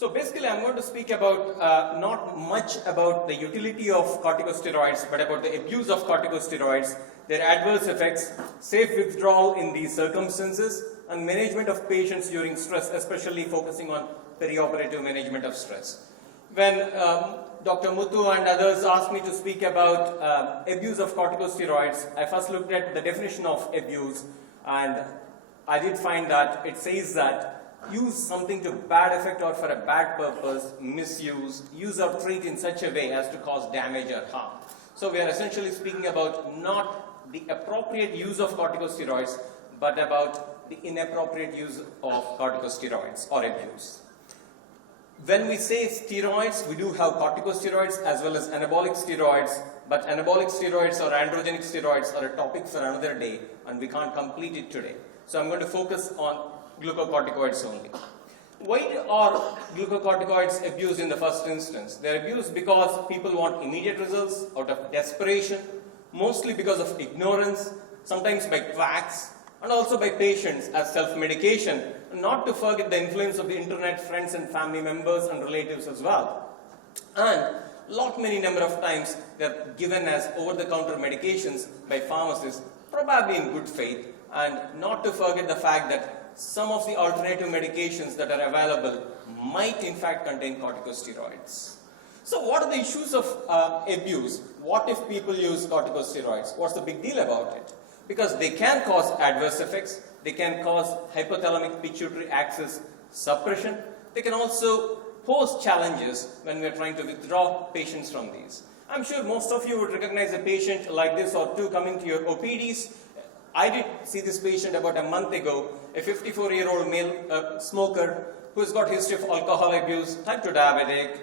So basically I'm going to speak about not much about the utility of corticosteroids, but about the abuse of corticosteroids, their adverse effects, safe withdrawal in these circumstances, and management of patients during stress, especially focusing on perioperative management of stress. When Dr. Muthu and others asked me to speak about abuse of corticosteroids, I first looked at the definition of abuse, and I did find that it says that use something to bad effect or for a bad purpose, misuse, use or treat in such a way as to cause damage or harm. So we are essentially speaking about not the appropriate use of corticosteroids, but about the inappropriate use of corticosteroids or abuse. When we say steroids, we do have corticosteroids as well as anabolic steroids, but anabolic steroids or androgenic steroids are a topic for another day, and we can't complete it today. So I'm going to focus on glucocorticoids only. Why are glucocorticoids abused in the first instance? They're abused because people want immediate results out of desperation, mostly because of ignorance, sometimes by quacks, and also by patients as self-medication, not to forget the influence of the internet, friends and family members and relatives as well. And many number of times they're given as over-the-counter medications by pharmacists, probably in good faith, and not to forget the fact that some of the alternative medications that are available might in fact contain corticosteroids. So what are the issues of abuse? What if people use corticosteroids? What's the big deal about it? Because they can cause adverse effects, they can cause hypothalamic pituitary axis suppression, they can also pose challenges when we're trying to withdraw patients from these. I'm sure most of you would recognize a patient like this or two coming to your OPDs. I did see this patient about a month ago, a 54-year-old male smoker who's got history of alcohol abuse, type 2 diabetic,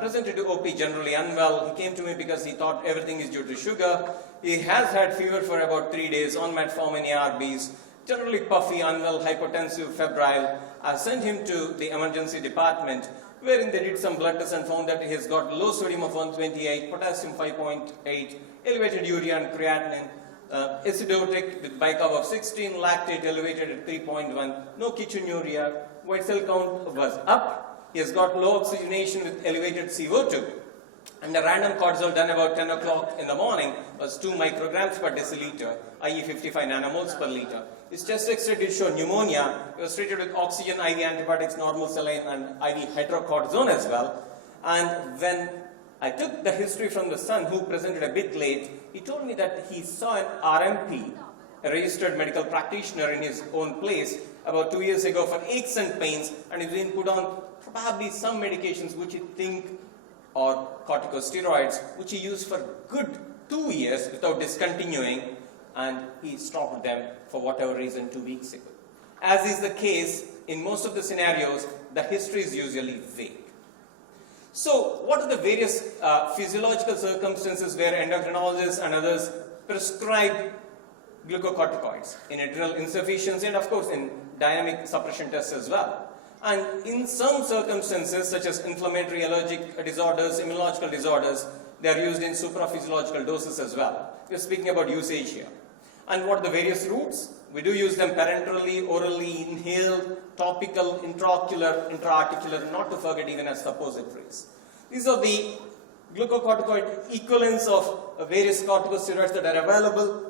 presented to OP generally unwell. He came to me because he thought everything is due to sugar. He has had fever for about 3 days on metformin ARBs, generally puffy, unwell, hypotensive, febrile. I sent him to the emergency department, wherein they did some blood tests and found that he has got low sodium of 128, potassium 5.8, elevated urea and creatinine, acidotic with bicarb of 16, lactate elevated at 3.1, no ketonuria, white cell count was up. He has got low oxygenation with elevated CO2. And the random cortisol done about 10 o'clock in the morning was 2 micrograms per deciliter, i.e. 55 nanomoles per liter. His chest X-ray did show pneumonia. He was treated with oxygen, IV antibiotics, normal saline, and IV hydrocortisone as well. And when I took the history from the son, who presented a bit late, he told me that he saw an RMP, a registered medical practitioner in his own place, about 2 years ago for aches and pains, and he's been put on probably some medications which he think are corticosteroids, which he used for good 2 years without discontinuing, and he stopped them for whatever reason 2 weeks ago. As is the case in most of the scenarios, the history is usually vague. So what are the various physiological circumstances where endocrinologists and others prescribe glucocorticoids? In adrenal insufficiency and of course in dynamic suppression tests as well. And in some circumstances such as inflammatory allergic disorders, immunological disorders, they are used in supraphysiological doses as well. We are speaking about usage here. And what are the various routes? We do use them parenterally, orally, inhaled, topical, intraocular, intraarticular, not to forget even as suppositories. These are the glucocorticoid equivalents of various corticosteroids that are available.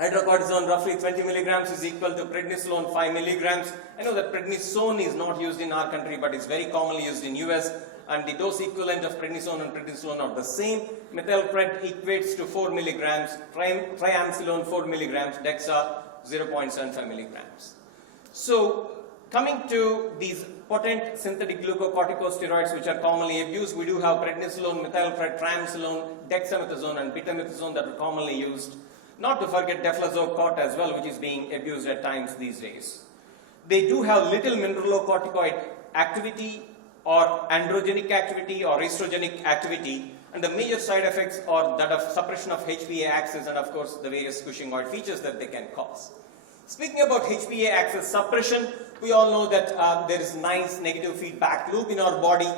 Hydrocortisone roughly 20 milligrams is equal to prednisolone 5 milligrams. I know that prednisone is not used in our country, but it's very commonly used in US. And the dose equivalent of prednisone and prednisolone are the same. Methylpred equates to 4 milligrams, triamcinolone 4 milligrams, Dexa 0.75 milligrams. So coming to these potent synthetic glucocorticosteroids which are commonly abused, we do have prednisolone, methylpred, triamcinolone, dexamethasone and betamethasone that are commonly used. Not to forget deflazacort as well, which is being abused at times these days. They do have little mineralocorticoid activity or androgenic activity or estrogenic activity, and the major side effects are that of suppression of HPA axis and of course the various Cushingoid features that they can cause. Speaking about HPA axis suppression, we all know that there is nice negative feedback loop in our body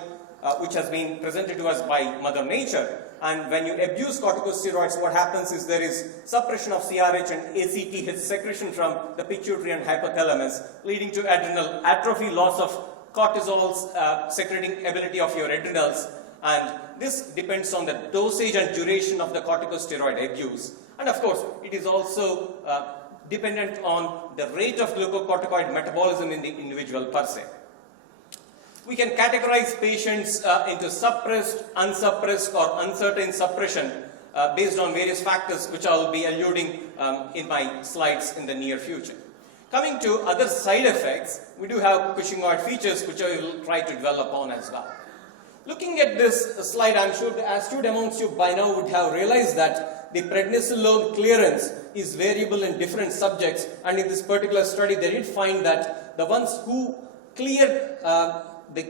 which has been presented to us by Mother Nature. And when you abuse corticosteroids, what happens is there is suppression of CRH and ACTH secretion from the pituitary and hypothalamus, leading to adrenal atrophy, loss of cortisol's secreting ability of your adrenals, and this depends on the dosage and duration of the corticosteroid abuse. And of course, it is also dependent on the rate of glucocorticoid metabolism in the individual per se. We can categorize patients into suppressed, unsuppressed, or uncertain suppression based on various factors which I will be alluding in my slides in the near future. Coming to other side effects, we do have Cushingoid features which I will try to dwell upon as well. Looking at this slide, I am sure the astute amongst you by now would have realized that the prednisolone clearance is variable in different subjects, and in this particular study they did find that the ones who cleared the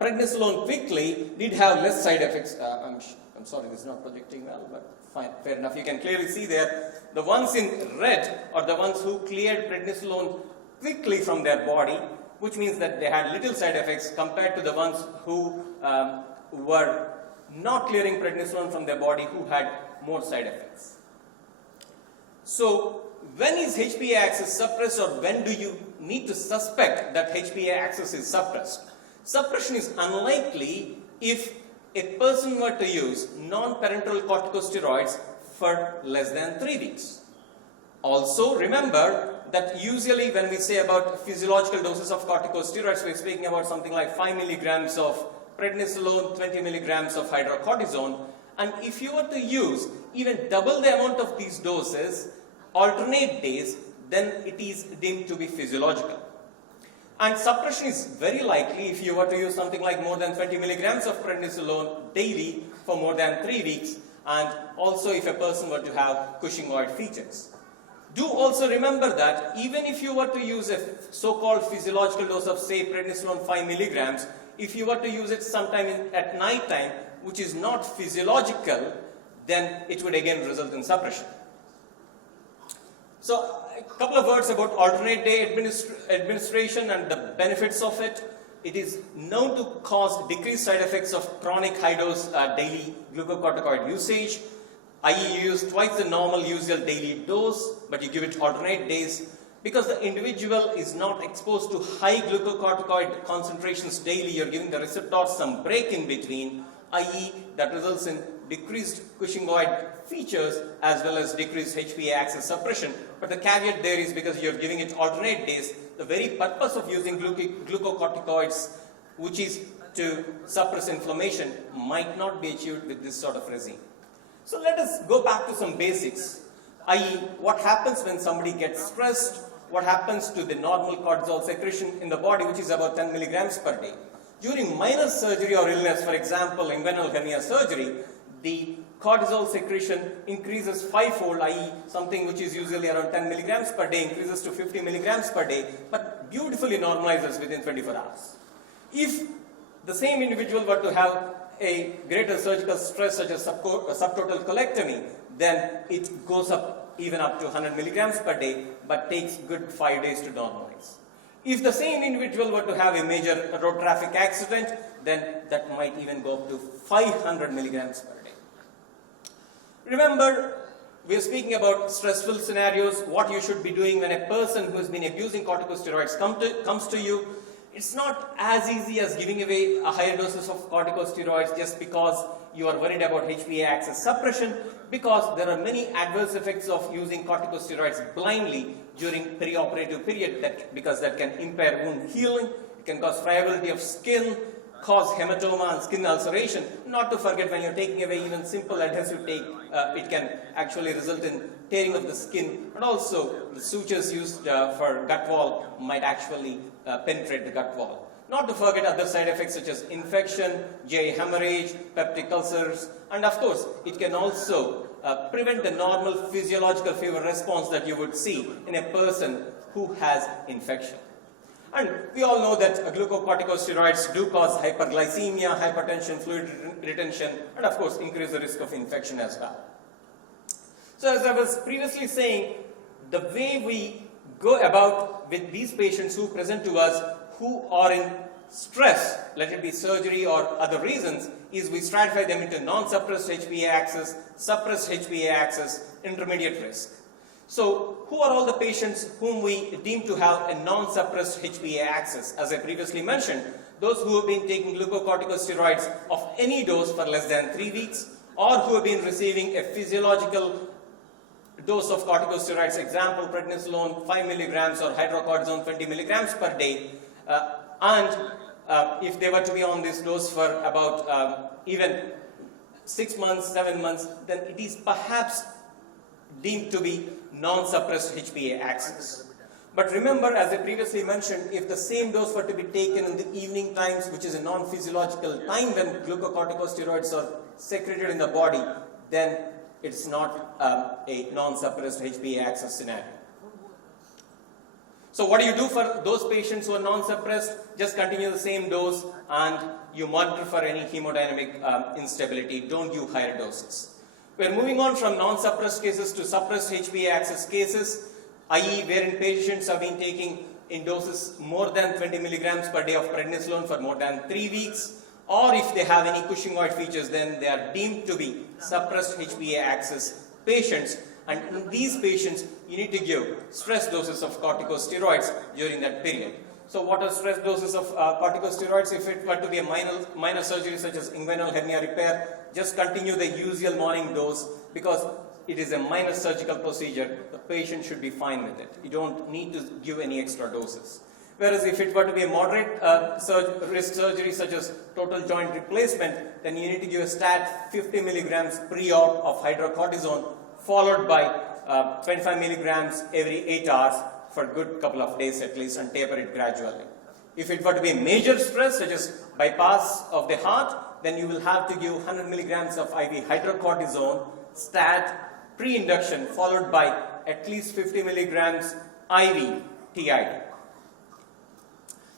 prednisolone quickly did have less side effects. I'm sorry, this is not projecting well, but fine, fair enough. You can clearly see there, the ones in red are the ones who cleared prednisolone quickly from their body, which means that they had little side effects compared to the ones who were not clearing prednisolone from their body, who had more side effects. So, when is HPA axis suppressed, or when do you need to suspect that HPA axis is suppressed? Suppression is unlikely if a person were to use non-parenteral corticosteroids for less than 3 weeks. Also, remember that usually when we say about physiological doses of corticosteroids, we're speaking about something like 5 milligrams of prednisolone, 20 milligrams of hydrocortisone. And if you were to use even double the amount of these doses, alternate days, then it is deemed to be physiological. And suppression is very likely if you were to use something like more than 20 milligrams of prednisolone daily for more than 3 weeks, and also if a person were to have Cushingoid features. Do also remember that even if you were to use a so-called physiological dose of, say, prednisolone 5 milligrams, if you were to use it sometime at night time, which is not physiological, then it would again result in suppression. So, a couple of words about alternate day administration and the benefits of it. It is known to cause decreased side effects of chronic high dose daily glucocorticoid usage, i.e. you use twice the normal usual daily dose, but you give it alternate days. Because the individual is not exposed to high glucocorticoid concentrations daily, you're giving the receptors some break in between, i.e. that results in decreased Cushingoid features as well as decreased HPA axis suppression. But the caveat there is because you're giving it alternate days, the very purpose of using glucocorticoids, which is to suppress inflammation, might not be achieved with this sort of regime. So let us go back to some basics, i.e. what happens when somebody gets stressed, what happens to the normal cortisol secretion in the body, which is about 10 milligrams per day. During minor surgery or illness, for example, inguinal hernia surgery, the cortisol secretion increases 5-fold, i.e. something which is usually around 10 milligrams per day increases to 50 milligrams per day, but beautifully normalizes within 24 hours. If the same individual were to have a greater surgical stress such as subtotal colectomy, then it goes up even up to 100 milligrams per day, but takes good 5 days to normalize. If the same individual were to have a major road traffic accident, then that might even go up to 500 milligrams per day. Remember, we are speaking about stressful scenarios, what you should be doing when a person who has been abusing corticosteroids comes to you. It's not as easy as giving away a higher doses of corticosteroids just because you are worried about HPA axis suppression, because there are many adverse effects of using corticosteroids blindly during perioperative period, because that can impair wound healing, it can cause friability of skin, cause hematoma and skin ulceration. Not to forget, when you're taking away even simple adhesive tape, it can actually result in tearing of the skin, and also the sutures used for gut wall might actually penetrate the gut wall. Not to forget other side effects such as infection, GI hemorrhage, peptic ulcers, and of course it can also prevent the normal physiological fever response that you would see in a person who has infection. And we all know that glucocorticosteroids do cause hyperglycemia, hypertension, fluid retention, and of course increase the risk of infection as well. So as I was previously saying, the way we go about with these patients who present to us who are in stress, let it be surgery or other reasons, is we stratify them into non-suppressed HPA axis, suppressed HPA axis, intermediate risk. So, who are all the patients whom we deem to have a non-suppressed HPA axis? As I previously mentioned, those who have been taking glucocorticosteroids of any dose for less than 3 weeks, or who have been receiving a physiological dose of corticosteroids, example prednisolone 5 milligrams or hydrocortisone 20 milligrams per day, if they were to be on this dose for about even 6 months, 7 months, then it is perhaps deemed to be non-suppressed HPA axis. But remember, as I previously mentioned, if the same dose were to be taken in the evening times, which is a non-physiological time when glucocorticosteroids are secreted in the body, then it's not a non-suppressed HPA axis scenario. So what do you do for those patients who are non-suppressed? Just continue the same dose and you monitor for any hemodynamic instability. Don't give higher doses. We're moving on from non-suppressed cases to suppressed HPA axis cases, i.e. wherein patients have been taking in doses more than 20 milligrams per day of prednisolone for more than 3 weeks, or if they have any Cushingoid features, then they are deemed to be suppressed HPA axis patients. And in these patients, you need to give stress doses of corticosteroids during that period. So what are stress doses of corticosteroids? If it were to be a minor surgery such as inguinal hernia repair, just continue the usual morning dose, because it is a minor surgical procedure. The patient should be fine with it. You don't need to give any extra doses. Whereas if it were to be a moderate risk surgery such as total joint replacement, then you need to give a stat 50 milligrams pre-op of hydrocortisone, followed by 25 milligrams every 8 hours for a good couple of days at least, and taper it gradually. If it were to be a major stress such as bypass of the heart, then you will have to give 100 milligrams of IV hydrocortisone stat pre-induction, followed by at least 50 milligrams IV TID.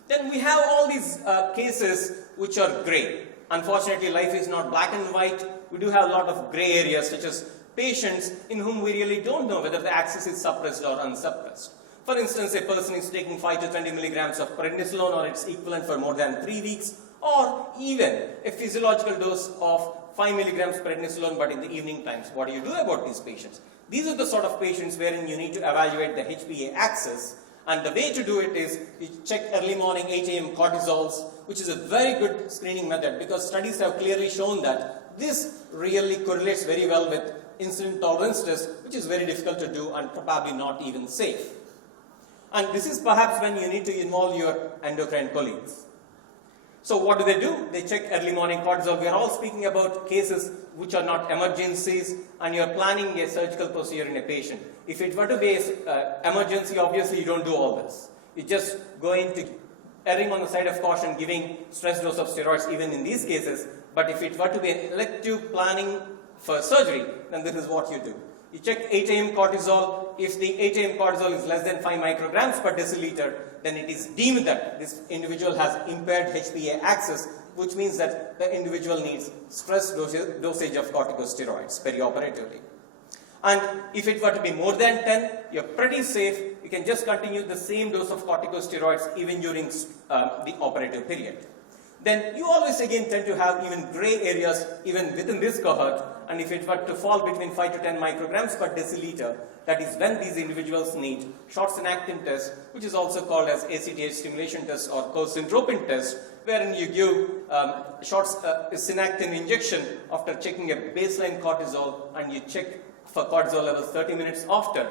Then we have all these cases which are gray. Unfortunately, life is not black and white. We do have a lot of gray areas, such as patients in whom we really don't know whether the axis is suppressed or unsuppressed. For instance, a person is taking 5 to 20 milligrams of prednisolone or its equivalent for more than 3 weeks, or even a physiological dose of 5 milligrams prednisolone but in the evening times. What do you do about these patients? These are the sort of patients wherein you need to evaluate the HPA axis, and the way to do it is you check early morning 8 a.m. cortisols, which is a very good screening method, because studies have clearly shown that this really correlates very well with insulin tolerance test, which is very difficult to do and probably not even safe. And this is perhaps when you need to involve your endocrine colleagues. So what do? They check early morning cortisol. We are all speaking about cases which are not emergencies, and you are planning a surgical procedure in a patient. If it were to be an emergency, obviously you don't do all this. You just go into erring on the side of caution, giving stress dose of steroids even in these cases. But if it were to be an elective planning for surgery, then this is what you do. You check 8 a.m. cortisol. If the 8 a.m. cortisol is less than 5 micrograms per deciliter, then it is deemed that this individual has impaired HPA axis, which means that the individual needs stress dosage of corticosteroids perioperatively. And if it were to be more than 10, you're pretty safe. You can just continue the same dose of corticosteroids even during the operative period. Then you always again tend to have even gray areas even within this cohort, and if it were to fall between 5 to 10 micrograms per deciliter, that is when these individuals need short synactin test, which is also called as ACTH stimulation test or co-syntropin test, wherein you give short synactin injection after checking a baseline cortisol, and you check for cortisol levels 30 minutes after.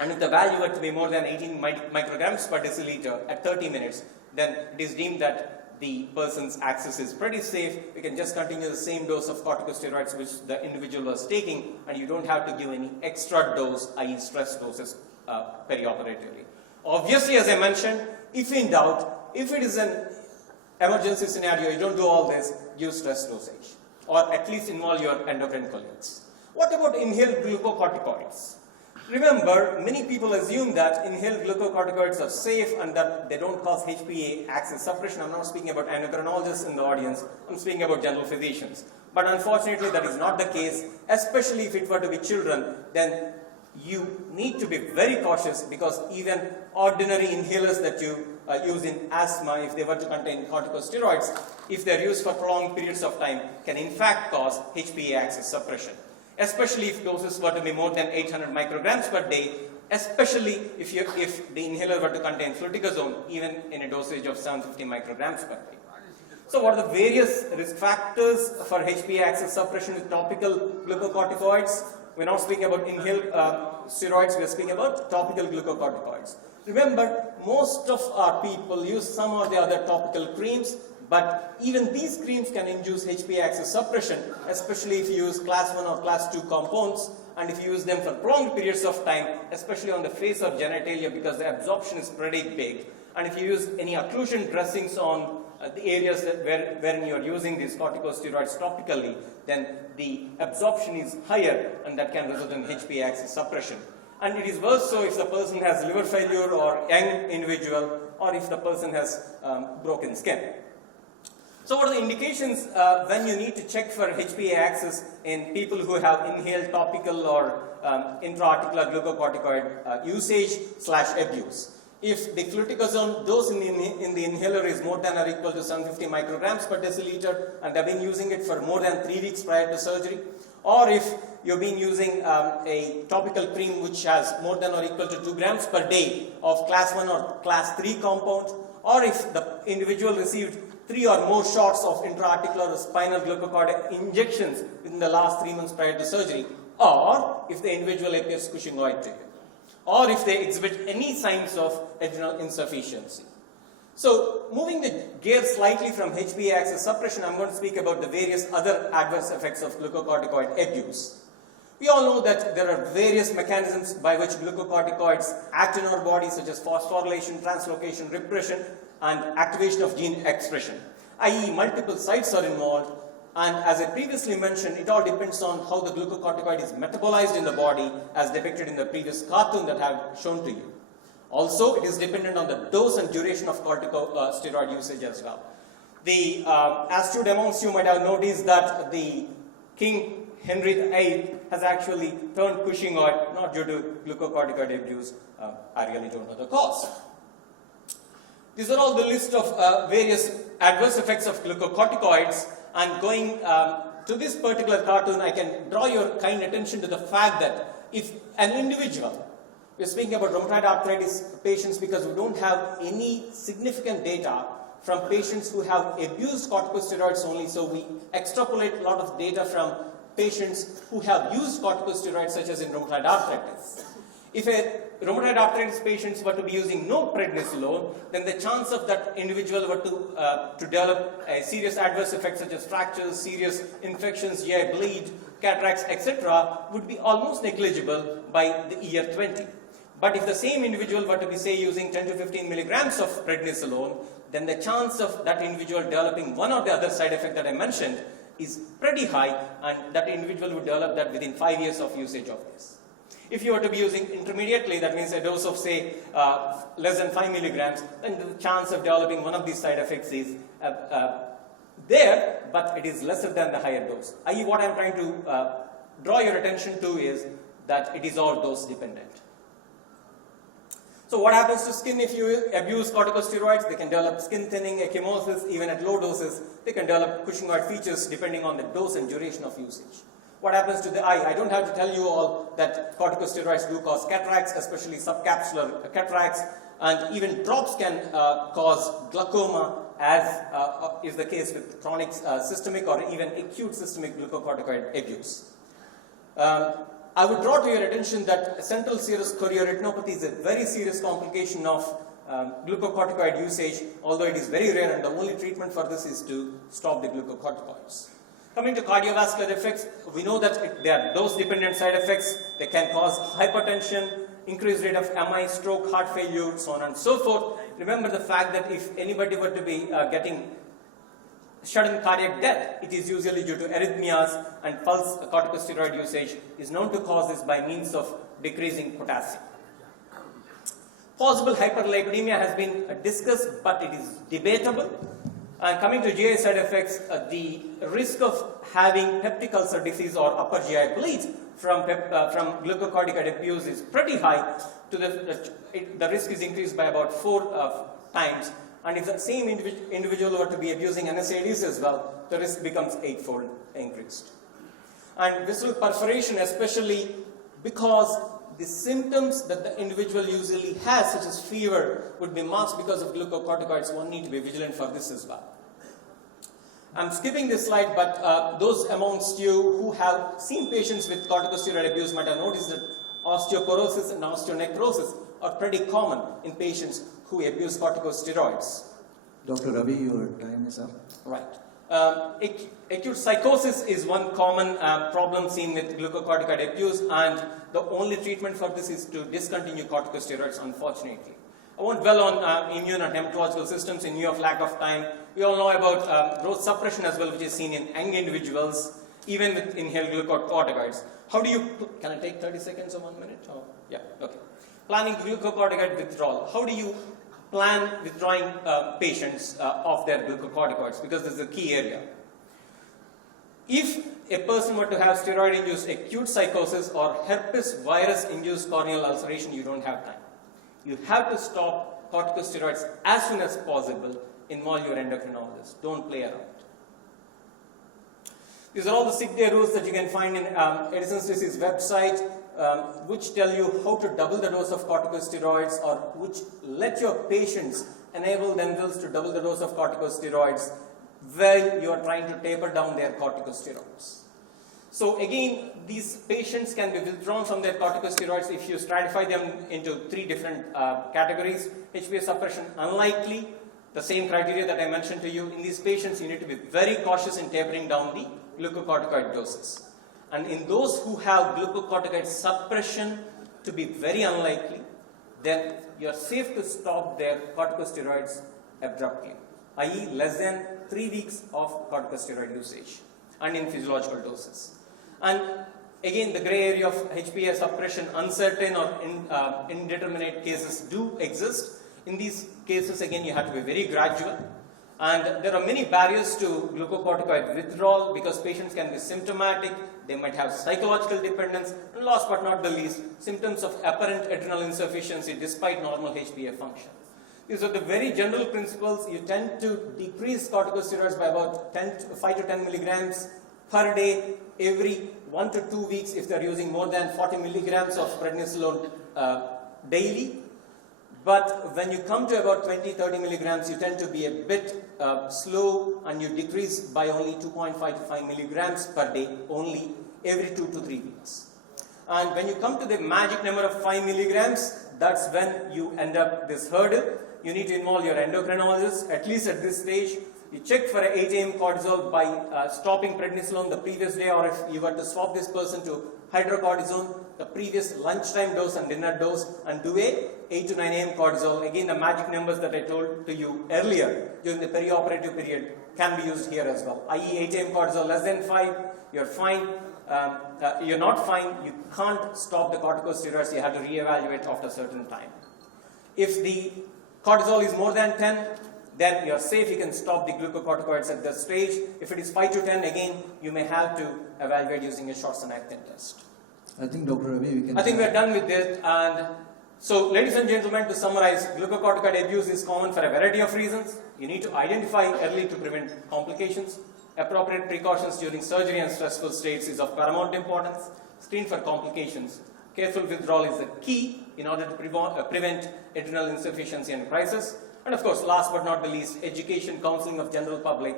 And if the value were to be more than 18 micrograms per deciliter at 30 minutes, then it is deemed that the person's axis is pretty safe. We can just continue the same dose of corticosteroids which the individual was taking, and you don't have to give any extra dose, i.e. stress doses perioperatively. Obviously, as I mentioned, if in doubt, if it is an emergency scenario, you don't do all this, give stress dosage, or at least involve your endocrine colleagues. What about inhaled glucocorticoids? Remember, many people assume that inhaled glucocorticoids are safe and that they don't cause HPA axis suppression. I'm not speaking about endocrinologists in the audience, I'm speaking about general physicians. But unfortunately, that is not the case, especially if it were to be children. Then you need to be very cautious, because even ordinary inhalers that you use in asthma, if they were to contain corticosteroids, if they're used for prolonged periods of time, can in fact cause HPA axis suppression, especially if doses were to be more than 800 micrograms per day, especially if the inhaler were to contain fluticasone, even in a dosage of 750 micrograms per day. So what are the various risk factors for HPA axis suppression with topical glucocorticoids? We're not speaking about inhaled steroids, we're speaking about topical glucocorticoids. Remember, most of our people use some or the other topical creams, but even these creams can induce HPA axis suppression, especially if you use class 1 or class 2 compounds, and if you use them for prolonged periods of time, especially on the face or genitalia, because the absorption is pretty big. And if you use any occlusion dressings on the areas wherein you are using these corticosteroids topically, then the absorption is higher, and that can result in HPA axis suppression. And it is worse so if the person has liver failure or young individual, or if the person has broken skin. So what are the indications when you need to check for HPA axis in people who have inhaled topical or intra-articular glucocorticoid usage/abuse? If the fluticasone dose in the inhaler is more than or equal to 750 micrograms per deciliter, and they've been using it for more than 3 weeks prior to surgery, or if you've been using a topical cream which has more than or equal to 2 grams per day of class 1 or class 3 compound, or if the individual received 3 or more shots of intra-articular or spinal glucocorticoid injections within the last 3 months prior to surgery, or if the individual appears Cushingoid to you, or if they exhibit any signs of adrenal insufficiency. So, moving the gear slightly from HPA axis suppression, I'm going to speak about the various other adverse effects of glucocorticoid abuse. We all know that there are various mechanisms by which glucocorticoids act in our body, such as phosphorylation, translocation, repression, and activation of gene expression, i.e. multiple sites are involved, and as I previously mentioned, it all depends on how the glucocorticoid is metabolized in the body, as depicted in the previous cartoon that I have shown to you. Also, it is dependent on the dose and duration of corticosteroid usage as well. The astute amongst you might have noticed that the King Henry VIII has actually turned Cushingoid, not due to glucocorticoid abuse. I really don't know the cause. These are all the list of various adverse effects of glucocorticoids, and going to this particular cartoon, I can draw your kind attention to the fact that if an individual, we're speaking about rheumatoid arthritis patients because we don't have any significant data from patients who have abused corticosteroids only, so we extrapolate a lot of data from patients who have used corticosteroids, such as in rheumatoid arthritis. If a rheumatoid arthritis patients were to be using no prednisolone, then the chance of that individual were to develop a serious adverse effects such as fractures, serious infections, GI bleed, cataracts, etc. would be almost negligible by the year 20. But if the same individual were to be, say, using 10 to 15 milligrams of prednisolone, then the chance of that individual developing one or the other side effect that I mentioned is pretty high, and that individual would develop that within 5 years of usage of this. If you were to be using intermediately, that means a dose of, say, less than 5 milligrams, then the chance of developing one of these side effects is there, but it is lesser than the higher dose. I.e., what I'm trying to draw your attention to is that it is all dose dependent. So what happens to skin if you abuse corticosteroids? They can develop skin thinning, ecchymosis. Even at low doses, they can develop Cushingoid features depending on the dose and duration of usage. What happens to the eye? I don't have to tell you all that corticosteroids do cause cataracts, especially subcapsular cataracts, and even drops can cause glaucoma, as is the case with chronic systemic or even acute systemic glucocorticoid abuse. I would draw to your attention that central serous chorioretinopathy is a very serious complication of glucocorticoid usage, although it is very rare, and the only treatment for this is to stop the glucocorticoids. Coming to cardiovascular effects, we know that they are dose-dependent side effects. They can cause hypertension, increased rate of MI, stroke, heart failure, so on and so forth. Remember the fact that if anybody were to be getting sudden cardiac death, it is usually due to arrhythmias, and pulse corticosteroid usage is known to cause this by means of decreasing potassium. Possible hyperlipidemia has been discussed, but it is debatable. And coming to GI side effects, the risk of having peptic ulcer disease or upper GI bleeds from glucocorticoid abuse is pretty high. The risk is increased by about 4 times. And if the same individual were to be abusing NSAIDs as well, the risk becomes 8-fold increased. And visceral perforation, especially because the symptoms that the individual usually has, such as fever, would be masked because of glucocorticoids. One need to be vigilant for this as well. I'm skipping this slide, but those amongst you who have seen patients with corticosteroid abuse might have noticed that osteoporosis and osteonecrosis are pretty common in patients who abuse corticosteroids. Dr. Ravi, your time is up. Right. Acute psychosis is one common problem seen with glucocorticoid abuse, and the only treatment for this is to discontinue corticosteroids, unfortunately. I won't dwell on immune and hematological systems in view of lack of time. We all know about growth suppression as well, which is seen in young individuals, even with inhaled glucocorticoids. How do you, can I take 30 seconds or 1 minute? Oh, yeah, okay. Planning glucocorticoid withdrawal. How do you plan withdrawing patients of their glucocorticoids? Because this is a key area. If a person were to have steroid-induced acute psychosis or herpes virus-induced corneal ulceration, you don't have time. You have to stop corticosteroids as soon as possible. Involve your endocrinologist. Don't play around. These are all the sick day rules that you can find in Edison's disease website, which tell you how to double the dose of corticosteroids, or which let your patients enable themselves to double the dose of corticosteroids while you are trying to taper down their corticosteroids. So again, these patients can be withdrawn from their corticosteroids if you stratify them into 3 different categories. HbA suppression unlikely, the same criteria that I mentioned to you. In these patients, you need to be very cautious in tapering down the glucocorticoid doses. And in those who have glucocorticoid suppression to be very unlikely, then you are safe to stop their corticosteroids abruptly, i.e. less than 3 weeks of corticosteroid usage and in physiological doses. And again, the gray area of HbA suppression, uncertain or indeterminate cases do exist. In these cases, again, you have to be very gradual. And there are many barriers to glucocorticoid withdrawal because patients can be symptomatic, they might have psychological dependence, and last but not the least, symptoms of apparent adrenal insufficiency despite normal HbA function. These are the very general principles. You tend to decrease corticosteroids by about 5 to 10 milligrams per day every 1 to 2 weeks if they are using more than 40 milligrams of prednisolone daily. But when you come to about 20-30 milligrams, you tend to be a bit slow, and you decrease by only 2.5 to 5 milligrams per day, only every 2 to 3 weeks. And when you come to the magic number of 5 milligrams, that's when you end up this hurdle. You need to involve your endocrinologist, at least at this stage. You check for an 8 AM cortisol by stopping prednisolone the previous day, or if you were to swap this person to hydrocortisone, the previous lunchtime dose and dinner dose, and do a 8 to 9 AM cortisol. Again, the magic numbers that I told to you earlier during the perioperative period can be used here as well. i.e. 8 AM cortisol less than 5, you're fine. You're not fine, you can't stop the corticosteroids, you have to reevaluate after a certain time. If the cortisol is more than 10, then you're safe, you can stop the glucocorticoids at that stage. If it is 5 to 10, again, you may have to evaluate using a Schwarzenegger test. I think, Dr. Ravi, we can... I think we're done with this. And so, ladies and gentlemen, to summarize, glucocorticoid abuse is common for a variety of reasons. You need to identify early to prevent complications. Appropriate precautions during surgery and stressful states is of paramount importance. Screen for complications. Careful withdrawal is the key in order to prevent adrenal insufficiency and crisis. And of course, last but not the least, education, counseling of general public,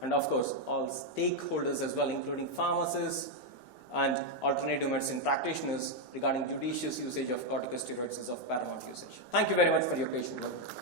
and of course, all stakeholders as well, including pharmacists and alternative medicine practitioners regarding judicious usage of corticosteroids is of paramount usage. Thank you very much for your patient work.